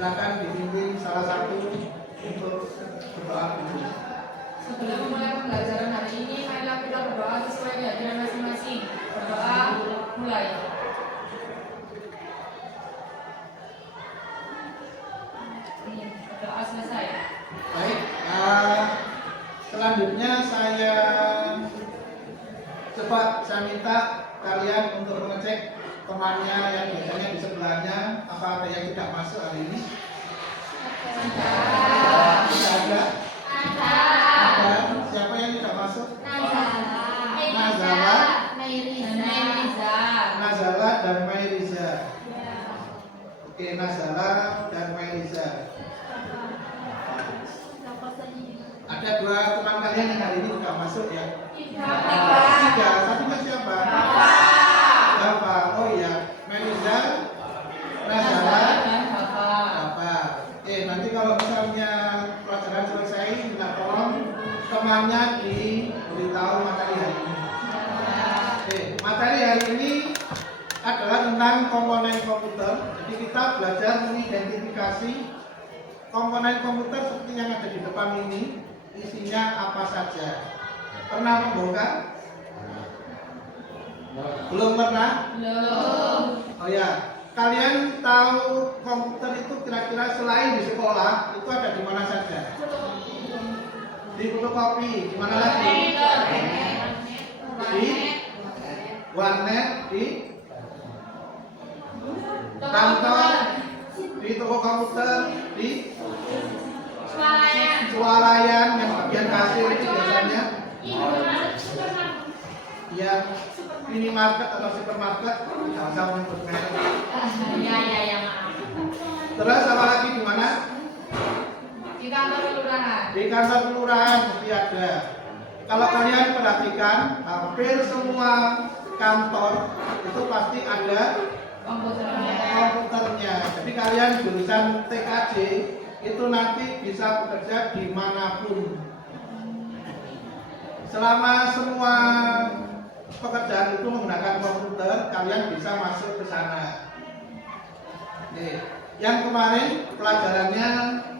silakan dibimbing salah satu untuk berdoa dulu. Sebelum memulai pembelajaran hari ini, marilah kita berdoa sesuai keyakinan masing-masing. Berdoa mulai. Berdoa selesai. Baik, selanjutnya saya minta kalian untuk mengecek temannya yang biasanya di sebelahnya, apa ada yang tidak masuk hari ini? Tidak ada. Ada. Siapa yang tidak masuk? Nazala dan Mairiza. Oke, Nazala dan Mairiza. Ada dua teman kalian yang hari ini tidak masuk ya? Tiga. Satunya siapa? Bapak. Oh iya, Mairiza, Nazala, dan Bapak. Oke, nanti kalau misalnya pelajaran selesai, minta tolong temannya diberitahu materi hari ini. Oke, materi hari ini adalah tentang komponen komputer. Jadi kita belajar mengidentifikasi komponen komputer seperti yang ada di depan ini, isinya apa saja. Pernah membongkar? Belum pernah? Belum. Oh ya, kalian tahu komputer itu kira-kira selain di sekolah itu ada di mana saja? Di fotokopi, di mana lagi? Di warnet, di kantor, di toko komputer, di swalayan yang bagian kasir itu biasanya yang minimarket atau supermarket, tidak usah menyebut merek. Maaf. Terus apa lagi di mana? Di kantor kelurahan. Di kantor kelurahan mesti ada. Kalau kalian perhatikan, hampir semua kantor itu pasti ada komputernya. Jadi kalian jurusan TKJ itu nanti bisa bekerja dimanapun. Selama semua pekerjaan itu menggunakan komputer, kalian bisa masuk ke sana. Oke. Yang kemarin pelajarannya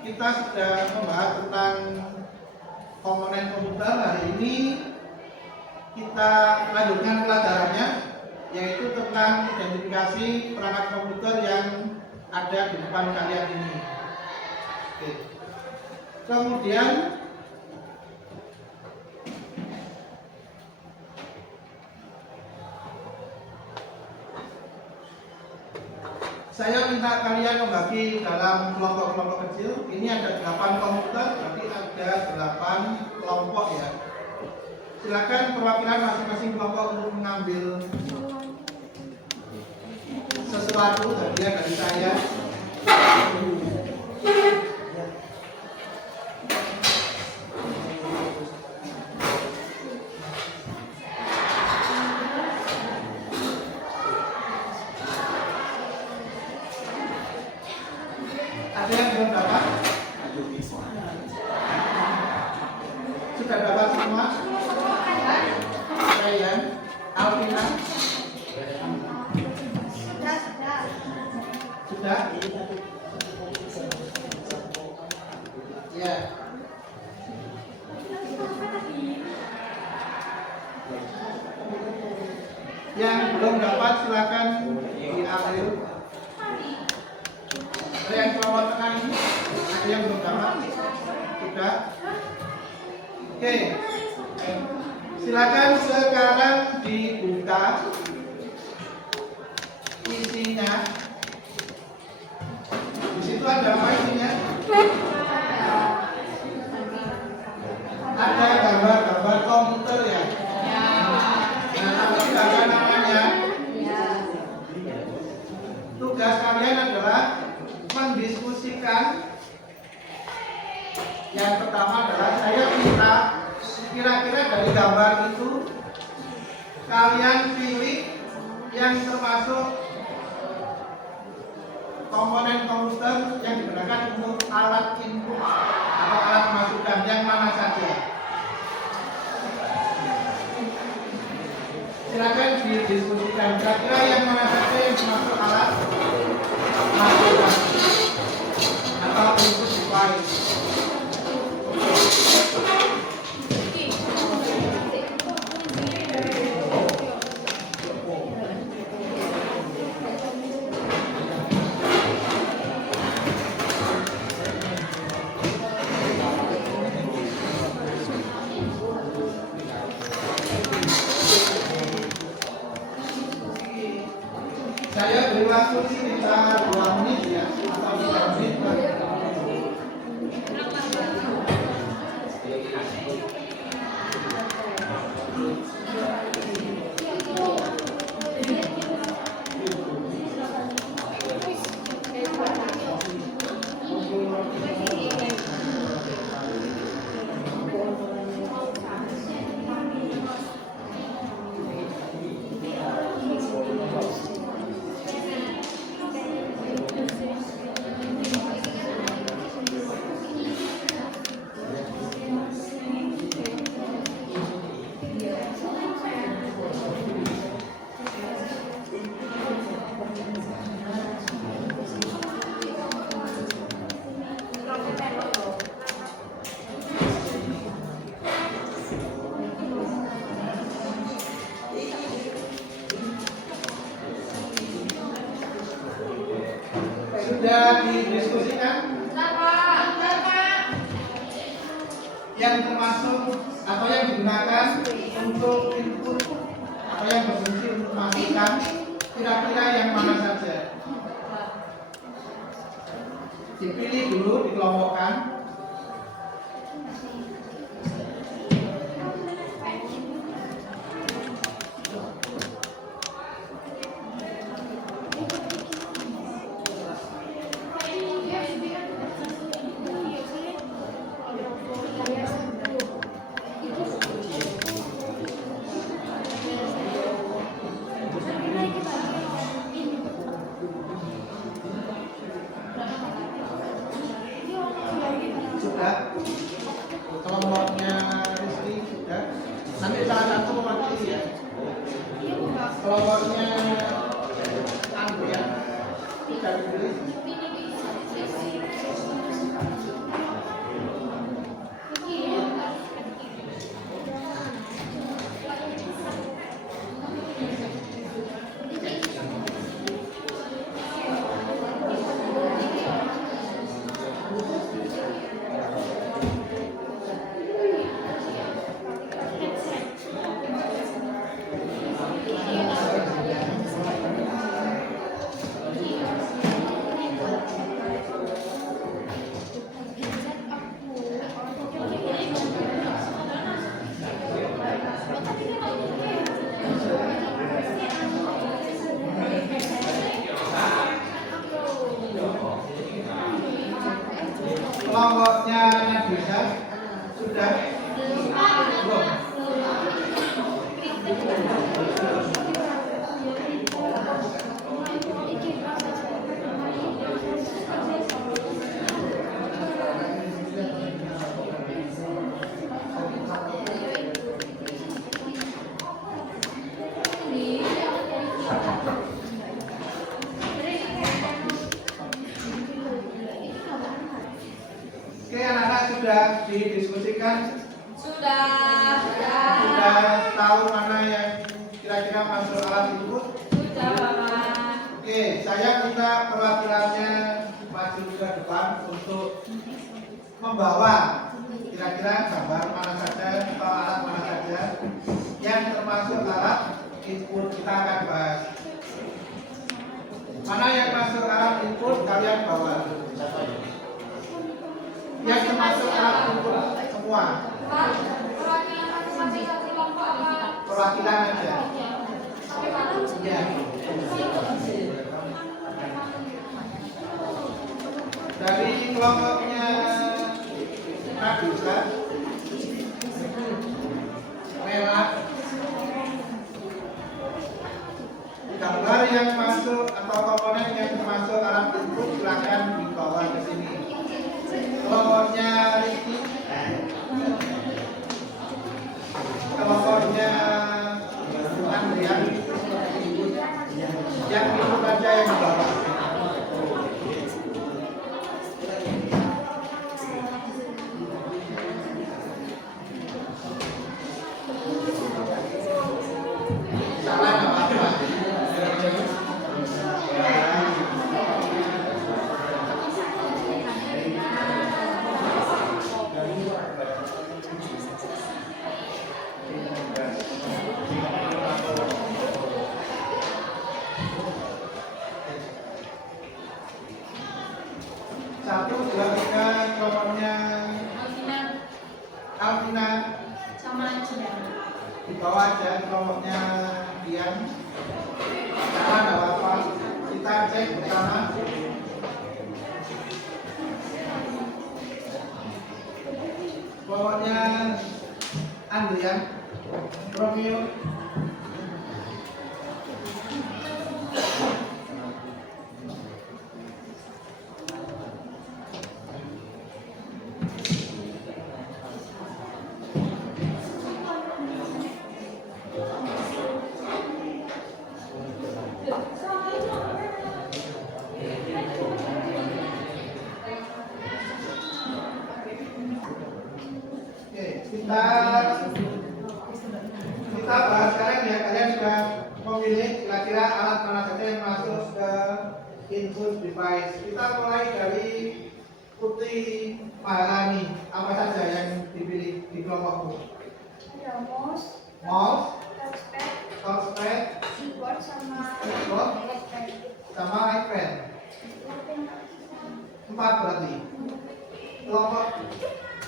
kita sudah membahas tentang komponen komputer. Hari ini kita lanjutkan pelajarannya, yaitu tentang identifikasi perangkat komputer yang ada di depan kalian ini. Oke. Kemudian saya minta kalian membagi dalam kelompok-kelompok kecil. Ini ada 8 komputer, berarti ada 8 kelompok ya. Silakan perwakilan masing-masing kelompok untuk mengambil sesuatu hadiah dari saya. Ada yang belum dapat? Sudah dapat semua? Ryan, Alvina? Sudah? Ya. Yang belum dapat silakan diambil. Ada yang kelompok tengah ini? Ada yang belum dapat? Sudah? Oke. Silakan sekarang dibuka isinya. Di situ ada apa isinya? Ada gambar-gambar komputer ya. Nah, tidak ada namanya. Tugas kalian adalah mendiskusikan. Yang pertama adalah saya minta kira-kira dari gambar itu kalian pilih yang termasuk komponen komputer yang digunakan untuk alat input atau alat masukan yang mana saja. Silakan didiskusikan kira-kira yang mana saja yang termasuk alat masukan. Saya beri waktu sekitar 2 menit ya, atau 3 menit. Sudah didiskusikan yang termasuk atau yang digunakan untuk input atau yang berfungsi untuk memastikan kira-kira yang mana saja. Dipilih dulu, dikelompokkan. Sudah, kelompoknya Rizky sudah. Nanti salah satu mewakili ya. Kelompoknya Anu ya, sudah dipilih. Kelompoknya Nabila sudah belum. Oke, anak-anak sudah didiskusikan. Sudah Tahu mana yang kira-kira masuk alat input? Sudah, Bapak. Oke, saya minta perwakilannya maju ke depan untuk membawa kira-kira gambar mana saja atau alat mana saja yang termasuk alat input. Kita akan bahas mana yang masuk alat input, kalian bawa. Yang termasuk alat input semua. Pak, perwakilan masing-masing satu kelompok apa? Perwakilan aja. Sampai mana? Ya. Dari kelompoknya Nabila, merah. Gambar yang masuk atau komponen yang termasuk alat input silakan dibawa ke sini. Kelompoknya Rizky, kelompoknya Andrian, yang itu saja yang dibawa. Salah nggak apa-apa. kelompoknya Alvina sama Cian. di bawah aja kelompoknya Dian. Jangan ada apa-apa. Kita cek bersama. Kelompoknya Andrian, Romeo. Kita bahas sekarang ya, kalian sudah memilih kira-kira alat mana saja yang masuk ke input device. Kita mulai dari Putri Maharani. Apa saja yang dipilih di kelompokmu? Ada mouse, touchpad, keyboard sama keyboard, iPad. sama iPad. 4 berarti. Kelompok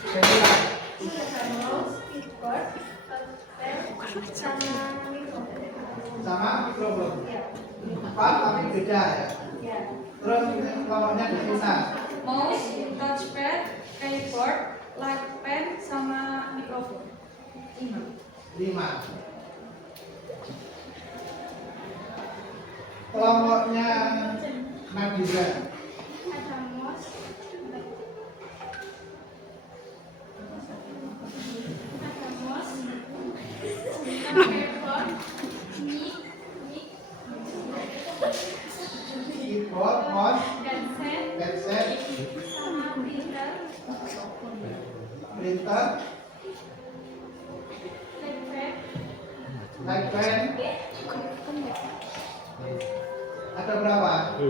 Daniela. Ada mouse, keyboard, touchpad sama mikrofon. Sama mikrofon. Ya. 4 tapi beda ya. Ya. Terus kelompoknya Devina. Mouse, touchpad, keyboard, light pen, sama mikrofon. 5. Kelompoknya Nabila. Ada mouse, keyboard, Keyboard, mouse, headset, sama printer, printer, light pen. Ada berapa?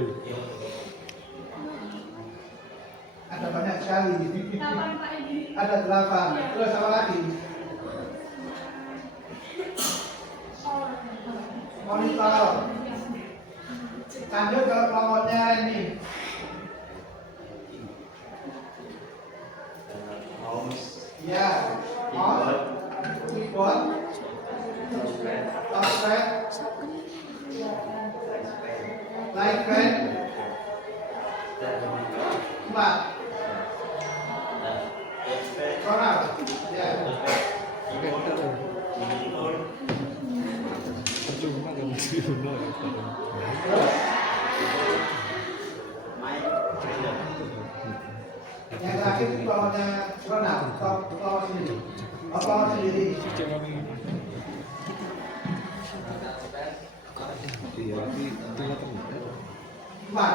Ada banyak sekali. 8 Pak Edi. Ada 8. Terus apa lagi? Monitor. Lanjut ke kelompoknya ini. Ya, mouse, keyboard, touchpad, light pen, 4. Ronald, ya. Yang terakhir itu kelompoknya Ronald, kelompok sendiri. Kelompok sendiri. Empat.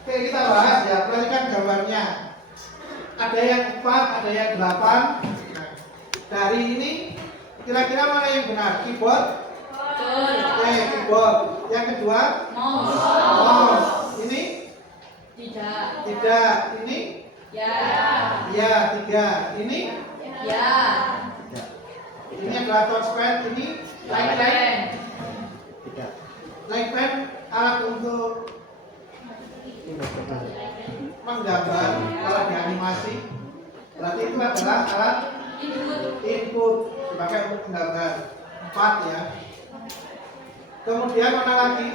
Oke, kita bahas ya. Perhatikan gambarnya. Ada yang 4, ada yang 8. Nah, dari ini kira-kira mana yang benar? Keyboard? Oke, keyboard. Yang kedua? Mouse. Ini? Tidak. Ini? Ya. Ya, 3. Ini? Ya. Ini adalah touchpad. Ini? Light pen. Light pen alat untuk menggambar kalau di animasi. Berarti itu adalah alat input dipakai untuk menggambar. 4 ya. Kemudian mana lagi?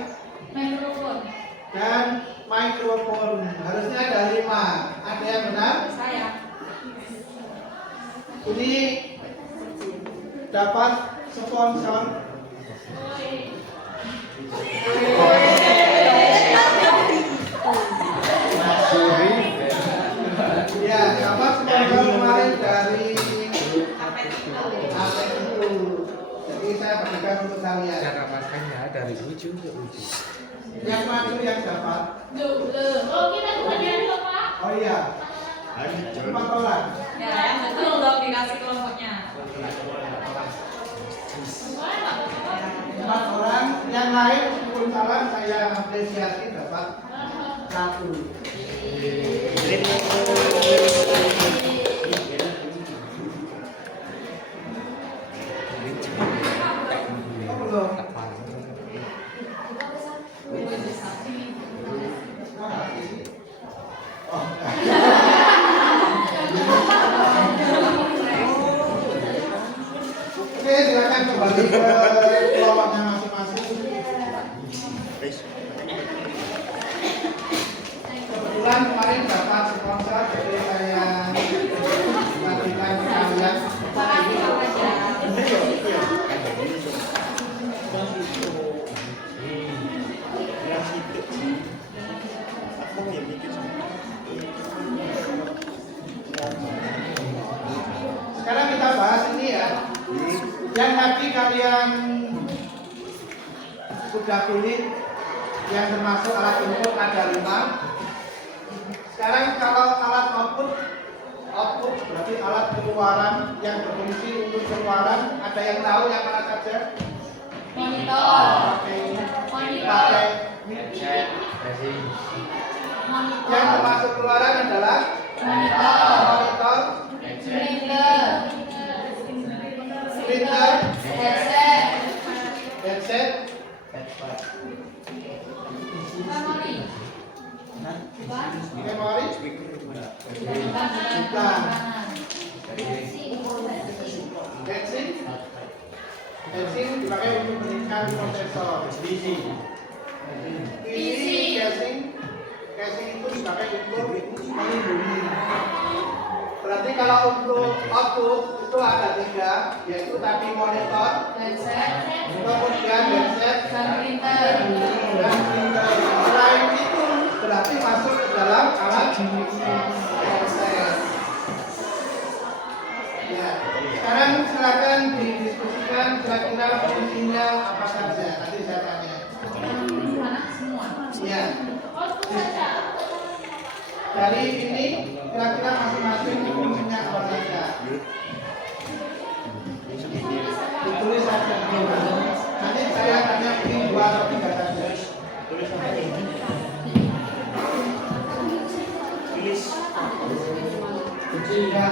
Mikrofon. Dan mikrofon. Harusnya ada 5. Ada yang benar? Saya. Ini dapat sponsor. Ya, dapat sponsor kemarin dari Apet itu. Jadi saya berikan untuk kalian. Cara makanya dari ujung ke ujung. Yang maju yang dapat. Oh, kita kemudian dulu, Pak. Oh iya. 4 orang. Ya, yang betul dong dikasih kelompoknya. 4 orang. Yang lain meskipun salah saya apresiasi dapat 1. Oh belum. Oh. Kebetulan kemarin dapat sponsor, jadi saya bagikan kalian. Makasih Pak Fajar. Sekarang kita bahas ini ya. Yang tadi kalian sudah pilih, yang termasuk alat input ada 5. Sekarang kalau alat output berarti alat keluaran yang berfungsi untuk keluaran. Ada yang tahu yang mana saja? Monitor. Pakai Monitor. yang termasuk keluaran adalah monitor, Printer. printer, Headset. headset, Memori. memori, casing dipakai untuk meningkatkan prosesor. PC, casing itu dipakai untuk melindungi. Berarti kalau untuk output itu ada 3, yaitu tadi monitor, Headset. kemudian headset, Dan printer. dan printer. Selain itu berarti masuk ke dalam alat proses. Ya, sekarang silakan didiskusikan kira-kira fungsinya apa saja. Nanti saya tanya. Mana semua? Ya, Output saja. dari ini kira-kira masing-masing fungsinya apa saja. Ditulis saja. Nanti saya tanya ini 2 atau 3 saja. Ya.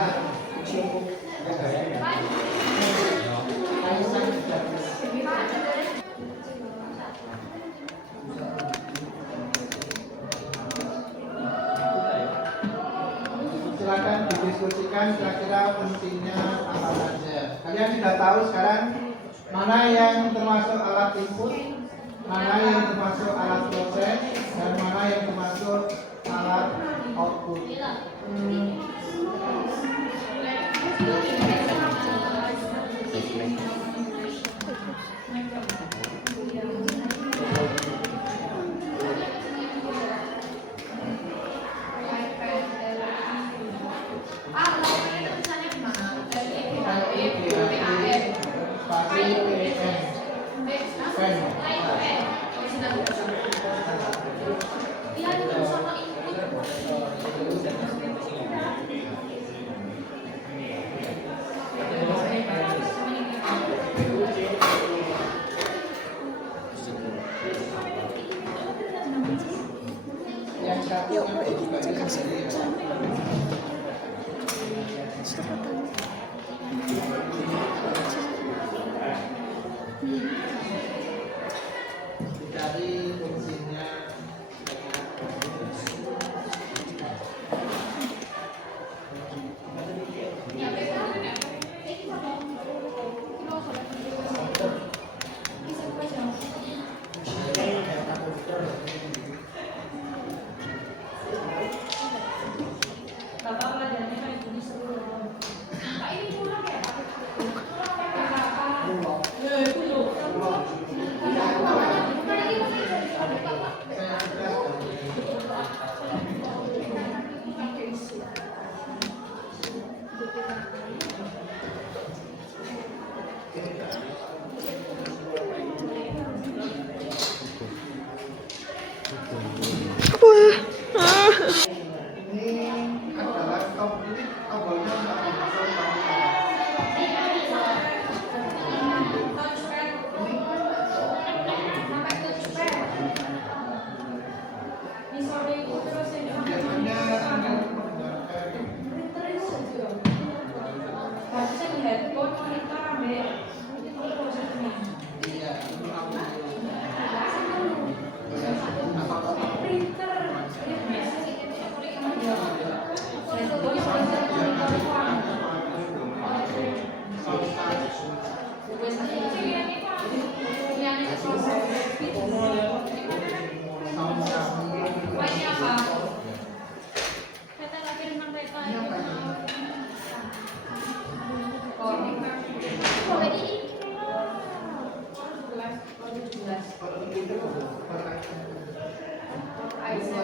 Silakan didiskusikan kira-kira fungsinya apa saja. Kalian sudah tahu sekarang mana yang termasuk alat input, mana yang termasuk alat proses, dan mana yang termasuk alat output. Yang satu nanti juga disini. Dari fungsinya. Bapak pelajarannya kayak gini seluruh.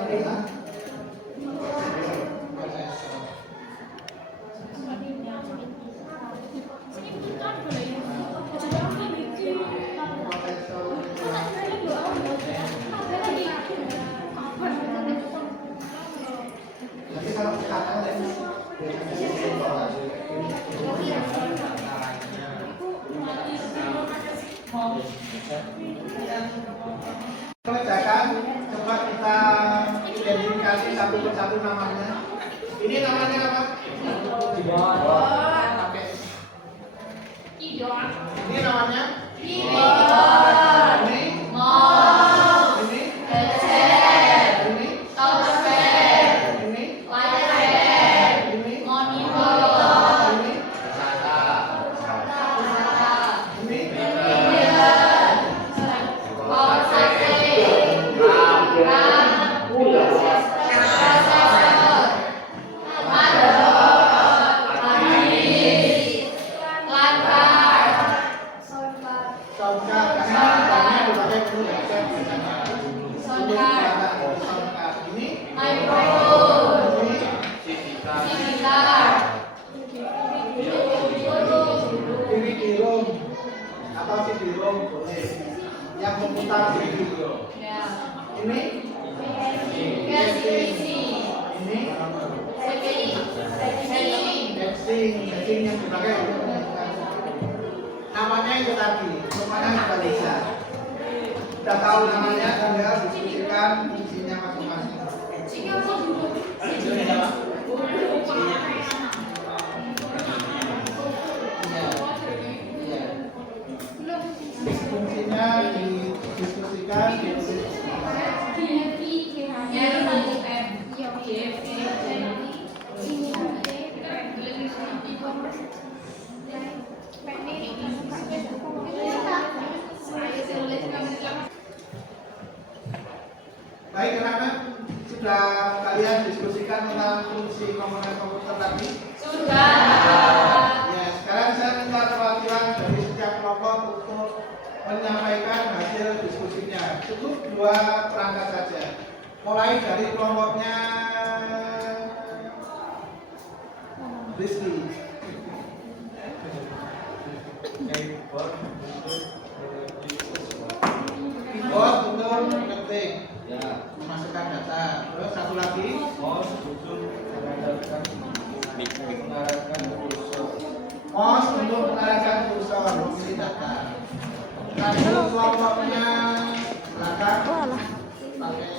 Nanti kalau sekarang kerjakan, coba kita identifikasi satu persatu namanya. Ini namanya apa? Pakai. Ini namanya? Ini? Ini? Ini? Ini? Soundcard, karena banyak dipakai perlu headset biasanya. Soundcard. Ini? CD-ROM atau CD-ROM boleh. Yang memutar CD. Ini? Ini? Casing yang dipakai untuk menentukan. Namanya itu tadi, semuanya sudah bisa. Sudah tahu namanya, tinggal diskusikan fungsinya masing-masing. Fungsinya didiskusikan, ditulis. Baik, anak-anak, sudah kalian diskusikan tentang fungsi komponen komputer tadi? Sudah. Ya, sekarang saya minta perwakilan dari setiap kelompok untuk menyampaikan hasil diskusinya. Cukup 2 perangkat saja. Mulai dari kelompoknya Rizky. Keyboard untuk ngetik, memasukkan data. Terus satu lagi, mouse untuk mengarahkan kursor, memilih data. Lalu kelompoknya belakang pakai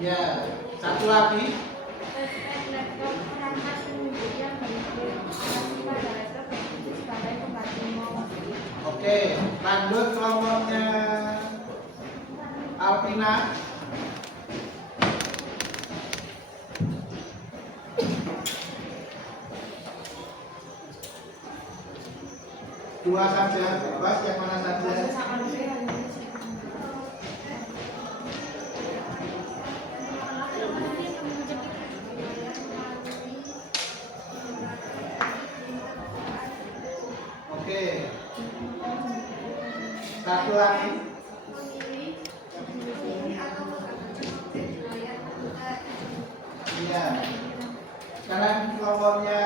ya, satu lagi. Oke, lanjut kelompoknya Alpina. Dua saja, bebas yang mana saja. Oke. Satu lagi. Iya. Sekarang kelompoknya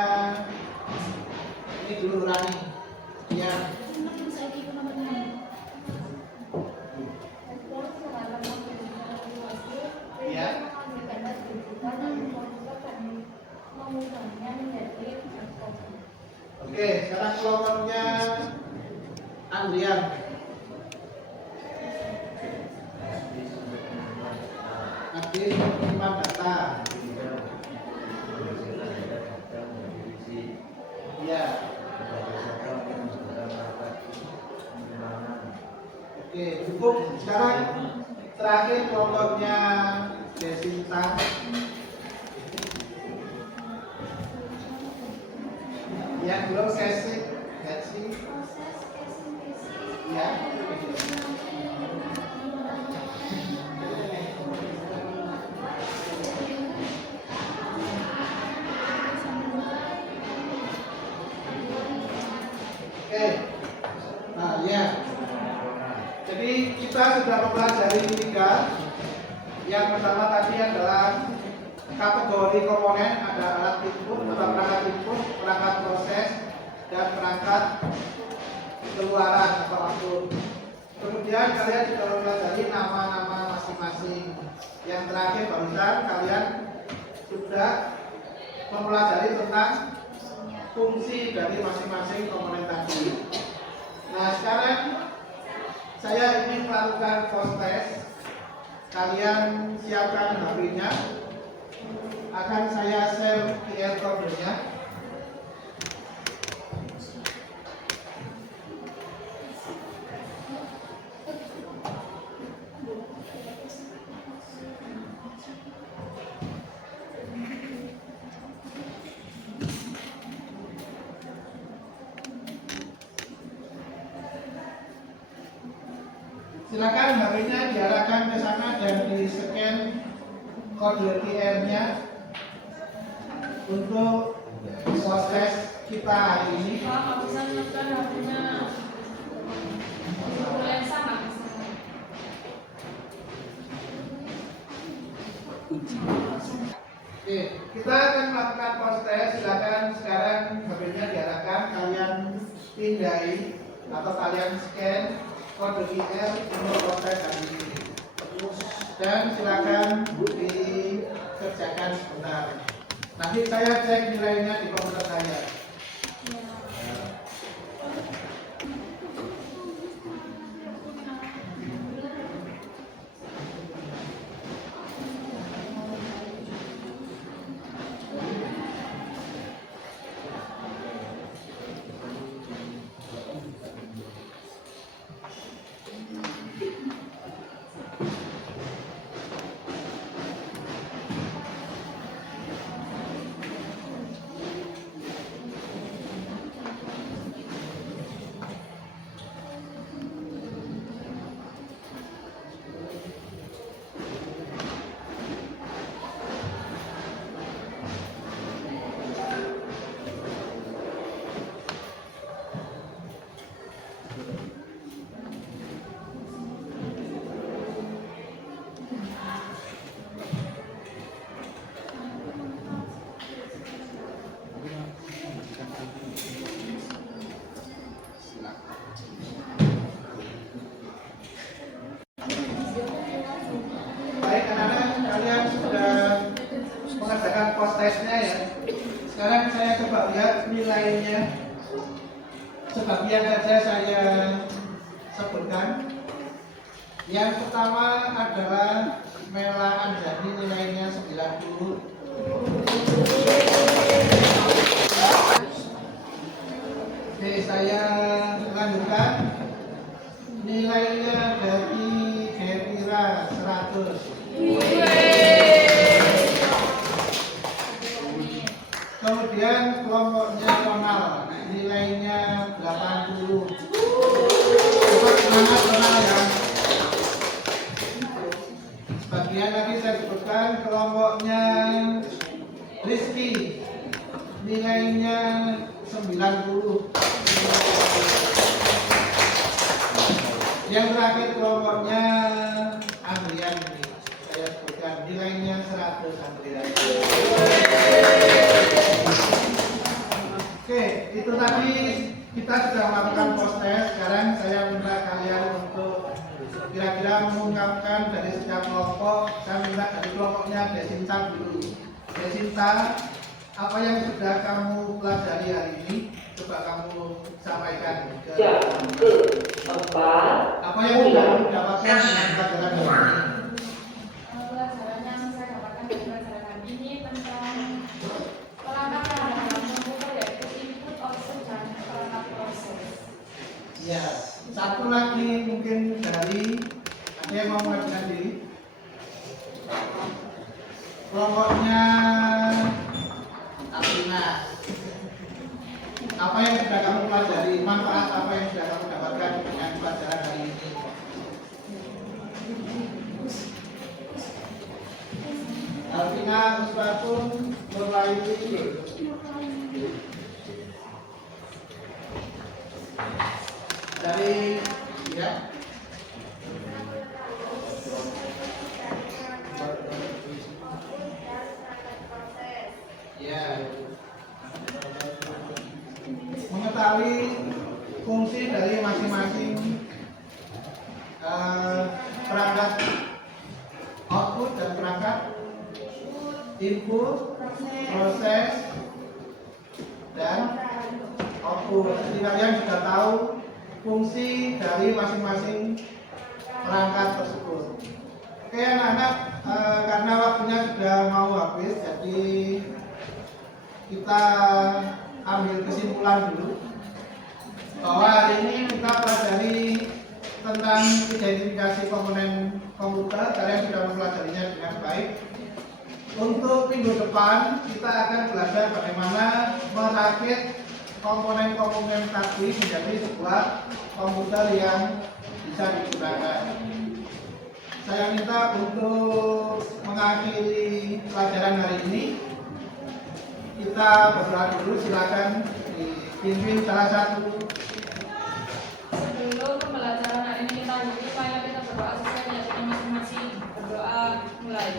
ini dulu Rani. Iya. Iya. Oke, sekarang kelompoknya Andrian. Nanti menyimpan data. Iya. Oke, cukup. Sekarang terakhir kelompoknya Desinta. Yang belum casing. Ya. kita sudah mempelajari 3. Yang pertama tadi adalah kategori komponen, ada alat input atau perangkat input, perangkat proses, dan perangkat keluaran atau output. Kemudian kalian juga mempelajari nama-nama masing-masing. Yang terakhir barusan kalian sudah mempelajari tentang fungsi dari masing-masing komponen tadi. Nah, sekarang saya ingin melakukan post test. Kalian siapkan HP-nya. Akan saya share QR code-nya. Silakan HP-nya diarahkan ke sana dan di-scan kode QR-nya untuk proses kita hari ini. Pak, nggak bisa menekan HP-nya. Lensa nggak bisa. Oke, kita akan melakukan proses. Silakan sekarang HP-nya diarahkan, kalian pindai atau kalian scan kode QR untuk proses hari ini. Dan silakan dikerjakan sebentar. Nanti saya cek nilainya di komputer saya. Baik anak-anak, kalian sudah mengerjakan post testnya ya. Sekarang saya coba lihat nilainya. Sebagian saja saya sebutkan. Yang pertama adalah Mela Anjani, nilainya 90. Oke, saya lanjutkan. Nilainya dari Gerira 100. Kemudian kelompoknya Ronald, nilainya 80. Cepat semangat Ronald ya. Sebagian lagi saya sebutkan kelompoknya Rizky, nilainya 90. Yang terakhir kelompoknya Andrian, saya sebutkan nilainya 100 Andrian. Oke, itu tadi kita sudah melakukan post test. Sekarang saya minta kalian untuk kira-kira mengungkapkan dari setiap kelompok. Saya minta dari kelompoknya Desinta dulu. Desinta, apa yang sudah kamu pelajari hari ini? Coba kamu sampaikan. Yang keempat, Apa yang sudah kamu dapatkan dengan pelajaran hari ini? Pelajaran yang saya dapatkan dari pelajaran hari ini tentang perangkat dalam komputer, yaitu input, output, dan perangkat proses. Ya, satu lagi mungkin dari ada yang mau mengajukan diri. Kelompoknya Alina. Apa yang sudah kamu pelajari? Manfaat apa yang sudah kamu dapatkan dengan pelajaran hari ini? Alvina, Musbatun, Nurlaili. Dari ya. mengetahui fungsi dari masing-masing perangkat output dan perangkat input, proses, dan output. Jadi kalian sudah tahu fungsi dari masing-masing perangkat tersebut. Oke anak-anak, karena waktunya sudah mau habis, jadi kita ambil kesimpulan dulu bahwa hari ini kita pelajari tentang identifikasi komponen komputer. Kalian sudah mempelajarinya dengan baik. Untuk minggu depan kita akan belajar bagaimana merakit komponen-komponen tadi menjadi sebuah komputer yang bisa digunakan. Saya minta untuk mengakhiri pelajaran hari ini kita berdoa dulu. Silakan dipimpin salah satu. Sebelum pembelajaran hari ini kita mulai, kita berdoa sesuai niatnya masing-masing. Berdoa mulai.